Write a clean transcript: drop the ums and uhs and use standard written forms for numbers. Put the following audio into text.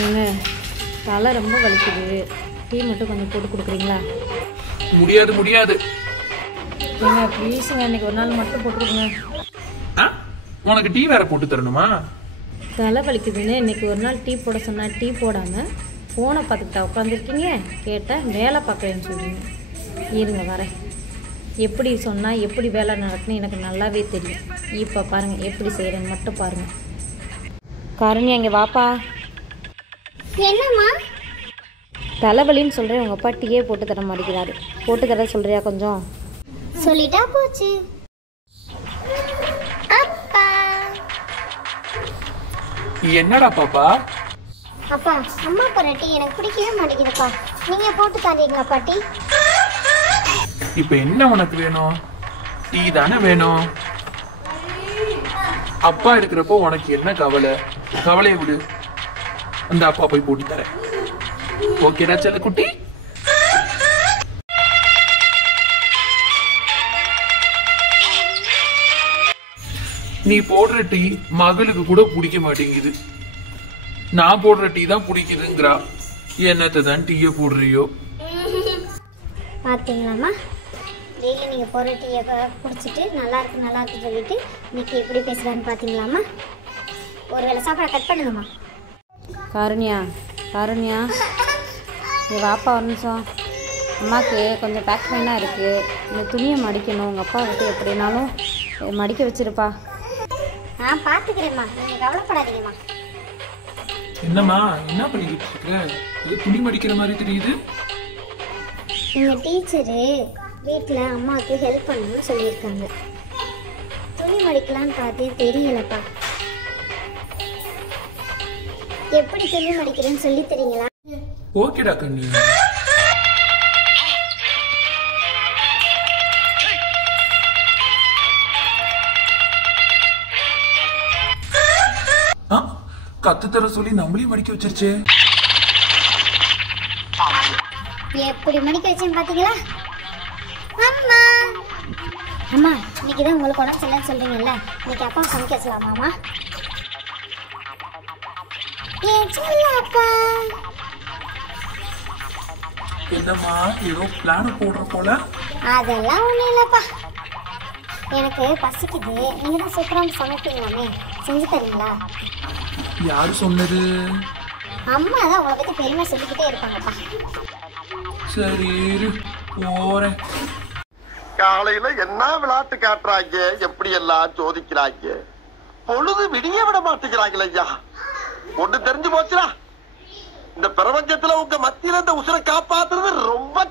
ஏங்க தலை ரொம்ப வலிக்குது, டீ மட்டும் கொஞ்சம் போட்டு கொடுக்குறீங்களா? முடியாது முடியாது. ஏங்க ப்ளீஸுங்க, இன்னைக்கு ஒரு நாள் மட்டும் போட்டு கொடுங்க. உனக்கு டீ வேற போட்டு தரணுமா? தலை வலிக்குதுன்னு இன்னைக்கு ஒரு நாள் டீ போட சொன்னா டீ போடாமல் ஃபோனை பார்த்துக்கிட்டா உட்காந்துருக்கீங்க. கேட்டால் வேலை பார்க்குறேன்னு சொல்லுங்க. இருங்க வரேன். எப்படி சொன்னால் எப்படி வேலை நடக்குன்னு எனக்கு நல்லாவே தெரியும். இப்போ பாருங்கள் எப்படி செய்கிறேன்னு மட்டும் பாருங்கள். காரணியா இங்கே வாப்பா. என்னம்மா? தலைவலின்னு சொல்கிறேன், உங்கள் அப்பா டீயே போட்டு தர மாட்டேங்கிறாரு. போட்டு தர சொல்கிறியா கொஞ்சம்? சொல்லிட்டா போச்சு. அப்பா என்னடா பாப்பா? அப்பா, அம்மா போடுற டீ எனக்கு பிடிக்கவே மாட்டேங்குதுப்பா. நீங்க போட்டு தரீங்களா பாட்டி? இப்ப என்ன உனக்கு வேணும்? டீ தானே வேணும். அப்பா இருக்கிறப்போ உனக்கு என்ன கவலை? கவலையை விடு, அந்த அப்பா போய் போட்டு தரேன். ஓகேடா செல்ல குட்டி? நீ போடுற டீ மகளுக்கு கூட பிடிக்க மாட்டேங்குது. நான் போடுற டீ தான் பிடிக்குதுங்கிறா. என்னத்தை தான் டீயை போடுறியோ? பார்த்தீங்களாம்மா, டெய்லி நீங்கள் போடுற டீயை குடிச்சிட்டு நல்லா இருக்கு சொல்லிட்டு இன்னைக்கு எப்படி பேசுகிறான்னு பார்த்தீங்களாம்மா? ஒரு வேளை சாப்பாடை கட் பண்ணுங்கம்மா. காரணியா நீ வாப்பா ஒரு நிமிஷம். அம்மாவுக்கு கொஞ்சம் பேக் பெயினாக இருக்குது. இந்த துணியை மடிக்கணும். உங்கள் அப்பா விட்டு எப்படினாலும் மடிக்க வச்சிருப்பா. பார்த்துக்கிறேம்மா, நீங்கள் கவலைப்படாதீங்கம்மா. என்னம்மா என்ன பண்ணிக்கிட்டு இருக்க? இது துணி மடிக்கிற மாதிரி தெரியுது. எங்கள் டீச்சரு வீட்டில் அம்மாவுக்கு ஹெல்ப் பண்ணணும்னு சொல்லியிருக்காங்க. துணி மடிக்கலான்னு பார்த்து தெரியலப்பா. எப்படி துணி மடிக்கிறேன்னு சொல்லி தெரியுங்களா? ஓகேடா கண்ணு. கத்துத்தர சொல்லி நம்மளையும் மடிக்க வச்சிருச்சு. எப்படி மடிக்க வச்சேன்னு பாத்தீங்களா? அம்மா அம்மா, இன்னைக்கு தான் உங்களுக்கு உடம்பு சரியில்லைன்னு சொல்றீங்கல்ல, இன்னைக்கு அப்பா சமைக்க வச்சலாமாமா? அப்பா என்னம்மா ஏதோ பிளான் போடுற போல? அதெல்லாம் ஒண்ணும் இல்லப்பா. எனக்கு பசிக்குது, நீங்க தான் சூப்பரா சமைப்பீங்களாமே, செஞ்சு தரீங்களா? யாரு சொன்னது? அம்மா தான் உங்களை பத்தி பெருமை சொல்லிக்கிட்டே இருப்பாங்கப்பா. சரி போறேன். காலையில என்ன விளையாட்டு காட்டுறாங்க, எப்படி எல்லாம் சோதிக்கிறாங்க. பொழுது விடிய விட மாட்டேங்கிறாங்களே ஐயா. ஒண்ணு தெரிஞ்சு போச்சுடா, இந்த பிரபஞ்சத்துல உங்க மத்தியில இந்த உசுரை காப்பாத்துறது ரொம்ப